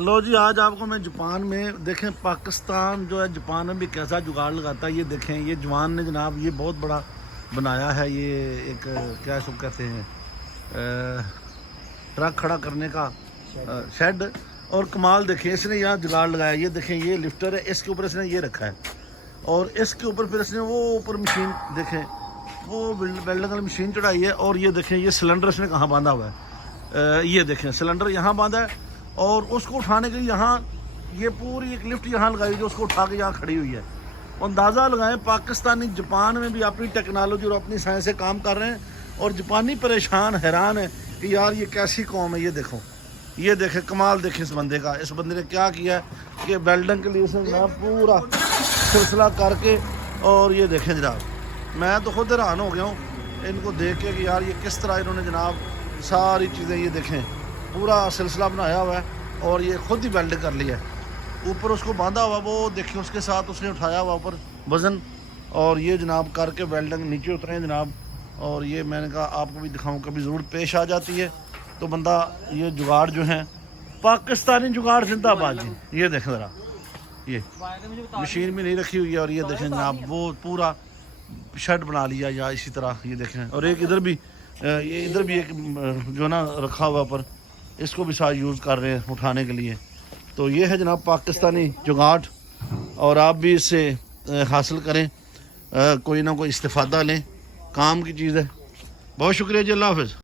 लो जी, आज आपको मैं जापान में देखें, पाकिस्तान जो है जापान में भी कैसा जुगाड़ लगाता है। ये देखें, ये जवान ने जनाब ये बहुत बड़ा बनाया है। ये एक क्या इसको कहते हैं, ट्रक खड़ा करने का शेड। और कमाल देखें, इसने यहाँ जुगाड़ लगाया। ये देखें, ये लिफ्टर है, इसके ऊपर इसने ये रखा है और इसके ऊपर फिर इसने वो ऊपर मशीन देखें, वो वेल्डिंग वाली मशीन चढ़ाई है। और ये देखें, ये सिलेंडर इसने कहाँ बांधा हुआ है। ये देखें, सिलेंडर यहाँ बांधा है और उसको उठाने के लिए यहाँ ये पूरी एक लिफ्ट यहाँ लगाई जो उसको उठा के यहाँ खड़ी हुई है। अंदाज़ा लगाएं, पाकिस्तानी जापान में भी अपनी टेक्नोलॉजी और अपनी साइंस से काम कर रहे हैं और जापानी परेशान हैरान है कि यार ये कैसी कौम है। ये देखो, ये देखें, कमाल देखें इस बंदे का। इस बंदे ने क्या किया है कि वेल्डिंग के लिए इसने जनाब पूरा सिलसिला करके, और ये देखें जनाब, मैं तो खुद हैरान हो गया हूँ इनको देख के कि यार ये किस तरह इन्होंने जनाब सारी चीज़ें, ये देखें, पूरा सिलसिला बनाया हुआ है और ये खुद ही वेल्ड कर लिया है। ऊपर उसको बांधा हुआ, वो देखिए उसके साथ उसने उठाया हुआ ऊपर वज़न, और ये जनाब करके वेल्डिंग नीचे उतरे हैं जनाब। और ये मैंने कहा आपको भी दिखाऊं, कभी ज़रूर पेश आ जाती है तो बंदा, ये जुगाड़ जो है पाकिस्तानी जुगाड़ जिंदाबाद जी। ये देखें ज़रा, ये मशीन भी नहीं रखी हुई है और ये देखें जनाब, वो पूरा शेड बना लिया या इसी तरह। ये देखें, और एक इधर भी, ये इधर भी एक जो ना रखा हुआ पर, इसको भी साथ यूज़ कर रहे हैं उठाने के लिए। तो ये है जनाब पाकिस्तानी जुगाड़, और आप भी इससे हासिल करें, कोई ना कोई इस्तिफ़ादा लें, काम की चीज़ है। बहुत शुक्रिया जी, अल्लाह हाफ़िज़।